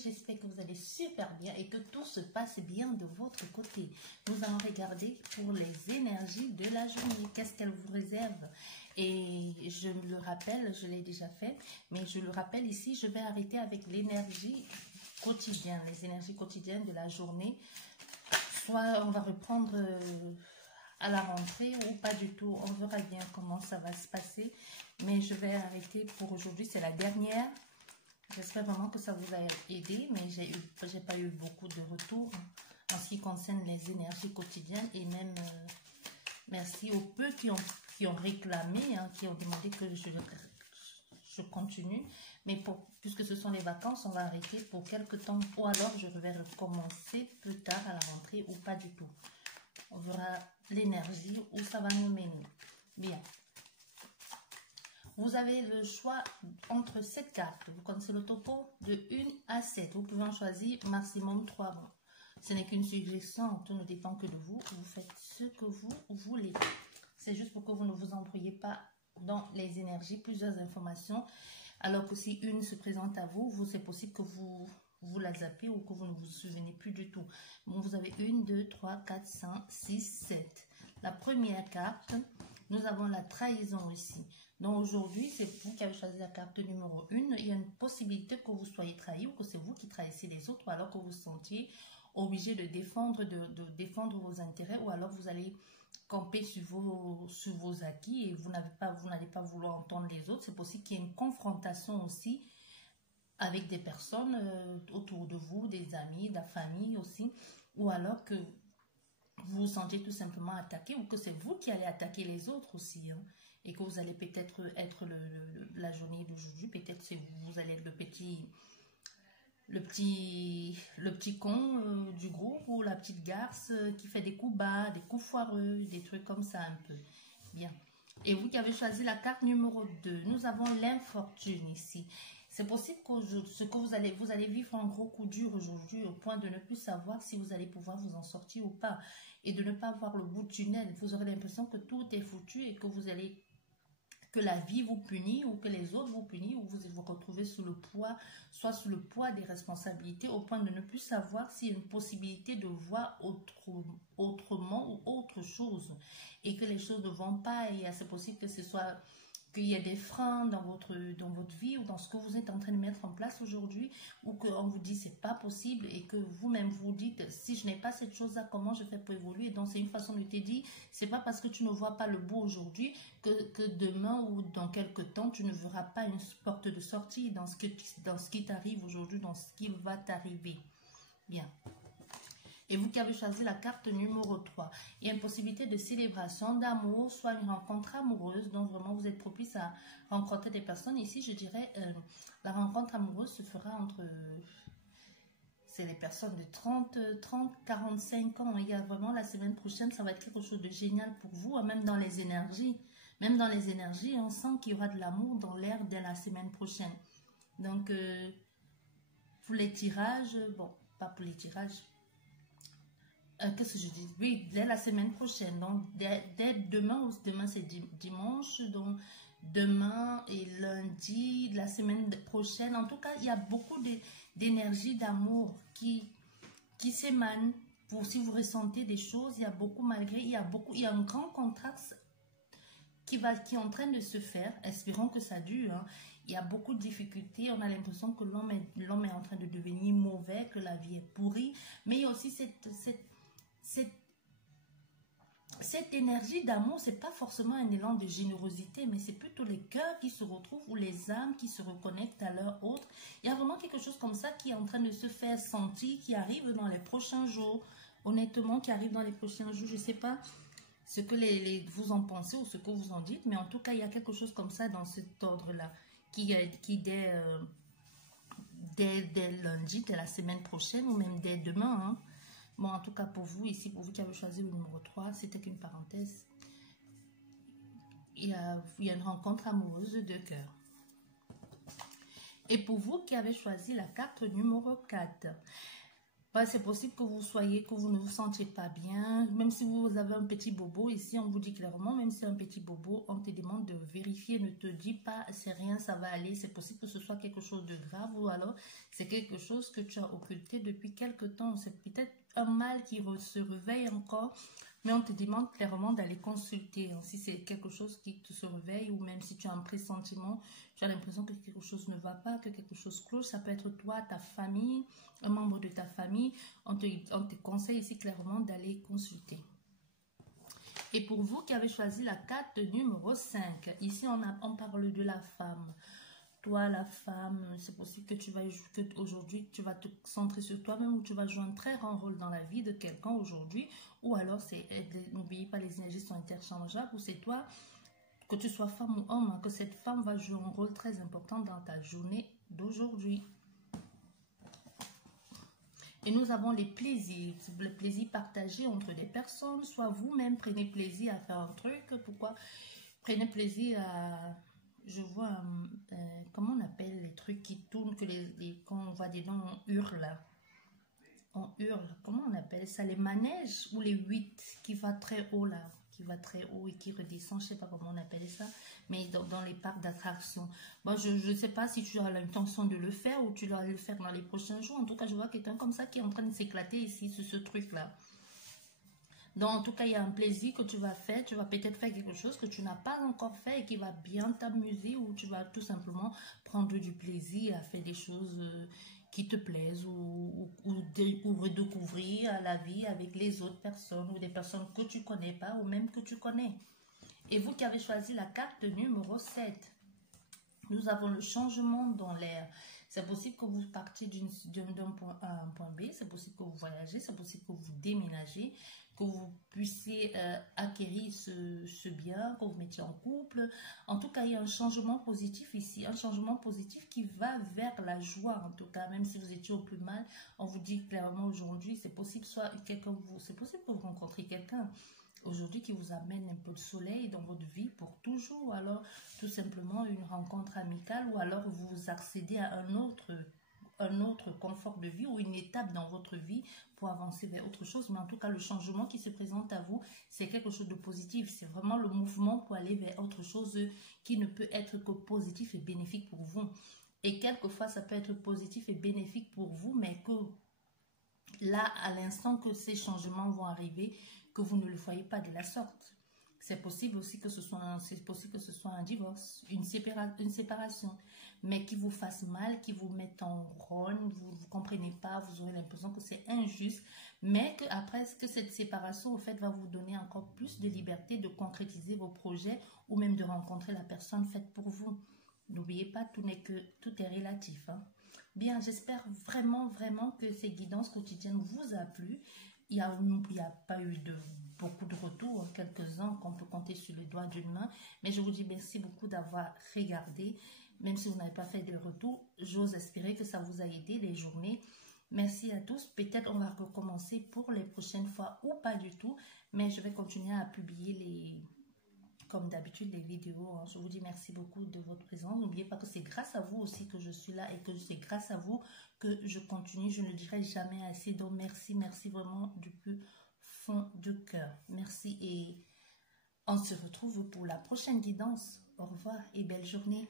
J'espère que vous allez super bien et que tout se passe bien de votre côté. Nous allons regarder pour les énergies de la journée. Qu'est-ce qu'elle vous réserve? Et je me le rappelle, je l'ai déjà fait, mais je le rappelle ici, je vais arrêter avec l'énergie quotidienne, les énergies quotidiennes de la journée. Soit on va reprendre à la rentrée ou pas du tout. On verra bien comment ça va se passer. Mais je vais arrêter pour aujourd'hui, c'est la dernière. J'espère vraiment que ça vous a aidé, mais j'ai pas eu beaucoup de retours en ce qui concerne les énergies quotidiennes. Et même merci aux peu qui ont réclamé, qui ont demandé que je continue. Mais puisque ce sont les vacances, on va arrêter pour quelques temps. Ou alors je vais recommencer plus tard à la rentrée ou pas du tout. On verra l'énergie où ça va nous mener. Bien. Vous avez le choix entre 7 cartes. Vous connaissez le topo de 1 à 7. Vous pouvez en choisir maximum 3 mots. Ce n'est qu'une suggestion, tout ne dépend que de vous. Vous faites ce que vous voulez. C'est juste pour que vous ne vous embrouillez pas dans les énergies, plusieurs informations. Alors que si une se présente à vous, c'est possible que vous la zappez ou que vous ne vous souvenez plus du tout. Bon, vous avez 1, 2, 3, 4, 5, 6, 7. La première carte, nous avons la trahison ici. Donc aujourd'hui, c'est vous qui avez choisi la carte numéro 1. Il y a une possibilité que vous soyez trahi ou que c'est vous qui trahissez les autres, ou alors que vous vous sentiez obligé de défendre vos intérêts, ou alors vous allez camper sur vos acquis et vous n'allez pas vouloir entendre les autres. C'est possible qu'il y ait une confrontation aussi avec des personnes autour de vous, des amis, de la famille aussi, ou alors que vous vous sentez tout simplement attaqué, ou que c'est vous qui allez attaquer les autres aussi, et que vous allez peut-être être la journée d'aujourd'hui, peut-être c'est vous allez être le petit con du groupe, ou la petite garce qui fait des coups bas, des coups foireux, des trucs comme ça un peu. Bien. Et vous qui avez choisi la carte numéro 2, nous avons l'infortune ici. C'est possible que vous allez vivre un gros coup dur aujourd'hui au point de ne plus savoir si vous allez pouvoir vous en sortir ou pas, et de ne pas voir le bout du tunnel. Vous aurez l'impression que tout est foutu et que la vie vous punit, ou que les autres vous punissent, ou vous vous retrouvez sous le poids des responsabilités, au point de ne plus savoir s'il y a une possibilité de voir autrement ou autre chose, et que les choses ne vont pas, et c'est possible que qu'il y ait des freins dans votre vie, ou dans ce que vous êtes en train de mettre en place aujourd'hui, ou qu'on vous dit c'est pas possible, et que vous-même vous dites si je n'ai pas cette chose-là, comment je fais pour évoluer. Donc c'est une façon de te dire, c'est pas parce que tu ne vois pas le beau aujourd'hui que demain ou dans quelques temps tu ne verras pas une porte de sortie dans ce qui t'arrive aujourd'hui, dans ce qui va t'arriver. Bien. Et vous qui avez choisi la carte numéro 3, il y a une possibilité de célébration, d'amour, soit une rencontre amoureuse. Donc vraiment, vous êtes propice à rencontrer des personnes. Ici, je dirais, la rencontre amoureuse se fera entre... c'est les personnes de 30, 45 ans. Il y a vraiment la semaine prochaine, ça va être quelque chose de génial pour vous, même dans les énergies. Même dans les énergies, on sent qu'il y aura de l'amour dans l'air dès la semaine prochaine. Donc, pour les tirages, bon, pas pour les tirages. Qu'est-ce que je dis? Oui, dès la semaine prochaine. Donc, dès demain, demain c'est dimanche, donc demain et lundi de la semaine prochaine. En tout cas, il y a beaucoup d'énergie, d'amour qui s'émane. Pour si vous ressentez des choses, il y a beaucoup, malgré, il y a un grand contraste qui est en train de se faire. Espérons que ça dure. Il y a beaucoup de difficultés. On a l'impression que l'homme est en train de devenir mauvais, que la vie est pourrie. Mais il y a aussi cette énergie d'amour. C'est pas forcément un élan de générosité, mais c'est plutôt les cœurs qui se retrouvent, ou les âmes qui se reconnectent à leur autre. Il y a vraiment quelque chose comme ça qui est en train de se faire sentir, qui arrive dans les prochains jours. Honnêtement, qui arrive dans les prochains jours. Je sais pas ce que vous en pensez ou ce que vous en dites, mais en tout cas, il y a quelque chose comme ça dans cet ordre-là, qui dès lundi, dès la semaine prochaine, ou même dès demain. Bon, en tout cas, pour vous, ici, pour vous qui avez choisi le numéro 3, c'était qu'une parenthèse. il y a une rencontre amoureuse de cœur. Et pour vous qui avez choisi la carte numéro 4, c'est possible que vous ne vous sentiez pas bien, même si vous avez un petit bobo. Ici, on vous dit clairement, même si c'est un petit bobo, on te demande de vérifier, ne te dis pas, c'est rien, ça va aller. C'est possible que ce soit quelque chose de grave ou alors c'est quelque chose que tu as occulté depuis quelque temps. C'est peut-être un mal qui se réveille encore, mais on te demande clairement d'aller consulter. Si c'est quelque chose qui te se réveille ou même si tu as un pressentiment, tu as l'impression que quelque chose ne va pas, que quelque chose cloche, ça peut être toi, ta famille, un membre de ta famille. On te conseille ici clairement d'aller consulter. Et pour vous qui avez choisi la carte numéro 5, ici on parle de la femme. Toi, la femme, c'est possible que aujourd'hui tu vas te centrer sur toi-même ou tu vas jouer un très grand rôle dans la vie de quelqu'un aujourd'hui. Ou alors, n'oubliez pas, les énergies sont interchangeables. Ou c'est toi, que tu sois femme ou homme, que cette femme va jouer un rôle très important dans ta journée d'aujourd'hui. Et nous avons les plaisirs partagés entre des personnes. Soit vous-même prenez plaisir à faire un truc. Pourquoi? Prenez plaisir à... Je vois, comment on appelle les trucs qui tournent, quand on va dedans, on hurle. On hurle. Comment on appelle ça? Les manèges ou les 8 qui va très haut là. Qui va très haut et qui redescend. Je ne sais pas comment on appelle ça. Mais dans les parcs d'attractions. Bon, je ne sais pas si tu as l'intention de le faire ou tu dois le faire dans les prochains jours. En tout cas, je vois quelqu'un comme ça qui est en train de s'éclater ici sur ce truc-là. Donc, en tout cas, il y a un plaisir que tu vas faire. Tu vas peut-être faire quelque chose que tu n'as pas encore fait et qui va bien t'amuser, ou tu vas tout simplement prendre du plaisir à faire des choses qui te plaisent ou redécouvrir la vie avec les autres personnes ou des personnes que tu ne connais pas ou même que tu connais. Et vous qui avez choisi la carte numéro 7, nous avons le changement dans l'air. C'est possible que vous partiez d'un point A à un point B, c'est possible que vous voyagez, c'est possible que vous déménagez, que vous puissiez acquérir ce bien, que vous mettiez en couple. En tout cas, il y a un changement positif ici, un changement positif qui va vers la joie. En tout cas, même si vous étiez au plus mal, on vous dit clairement aujourd'hui, c'est possible, c'est possible que vous rencontriez quelqu'un aujourd'hui qui vous amène un peu de soleil dans votre vie pour toujours, ou alors tout simplement une rencontre amicale, ou alors vous accédez à un autre confort de vie ou une étape dans votre vie pour avancer vers autre chose. Mais en tout cas, le changement qui se présente à vous, c'est quelque chose de positif. C'est vraiment le mouvement pour aller vers autre chose qui ne peut être que positif et bénéfique pour vous. Et quelquefois, ça peut être positif et bénéfique pour vous, mais que là, à l'instant que ces changements vont arriver, que vous ne le voyez pas de la sorte. C'est possible aussi que ce soit un divorce, une séparation, mais qui vous fasse mal, qui vous mette en rogne, vous ne comprenez pas, vous aurez l'impression que c'est injuste, mais qu'après que cette séparation, au fait, va vous donner encore plus de liberté de concrétiser vos projets ou même de rencontrer la personne faite pour vous. N'oubliez pas, tout est relatif. Hein. Bien, j'espère vraiment que ces guidances quotidiennes vous a plu. Il n'y a pas eu beaucoup de retours, quelques-uns qu'on peut compter sur les doigts d'une main. Mais je vous dis merci beaucoup d'avoir regardé. Même si vous n'avez pas fait de retour, j'ose espérer que ça vous a aidé les journées. Merci à tous. Peut-être on va recommencer pour les prochaines fois ou pas du tout. Mais je vais continuer à publier comme d'habitude les vidéos. Je vous dis merci beaucoup de votre présence. N'oubliez pas que c'est grâce à vous aussi que je suis là et que c'est grâce à vous que je continue. Je ne le dirai jamais assez. Donc merci vraiment du plus fond du cœur. Merci et on se retrouve pour la prochaine guidance. Au revoir et belle journée.